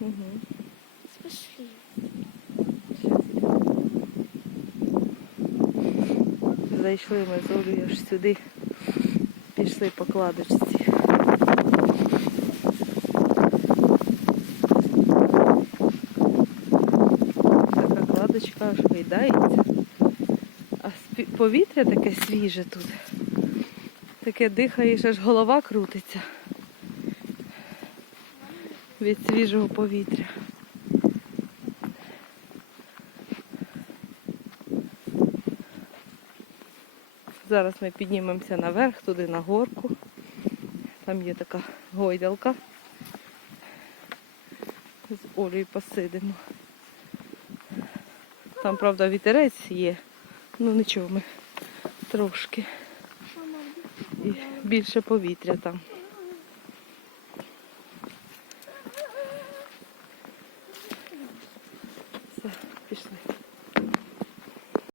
Угу. Пошли. Зайшли ми з Олею аж сюди, пішли по кладочці. Така кладочка аж гойдається. А повітря таке свіже тут. Таке дихаєш, аж голова крутиться від свіжого повітря. Зараз ми піднімемося наверх, туди на горку. Там є така гойдалка. З Олею посидимо. Там, правда, вітерець є. Ну нічого, ми трошки. І більше повітря там. Пішли.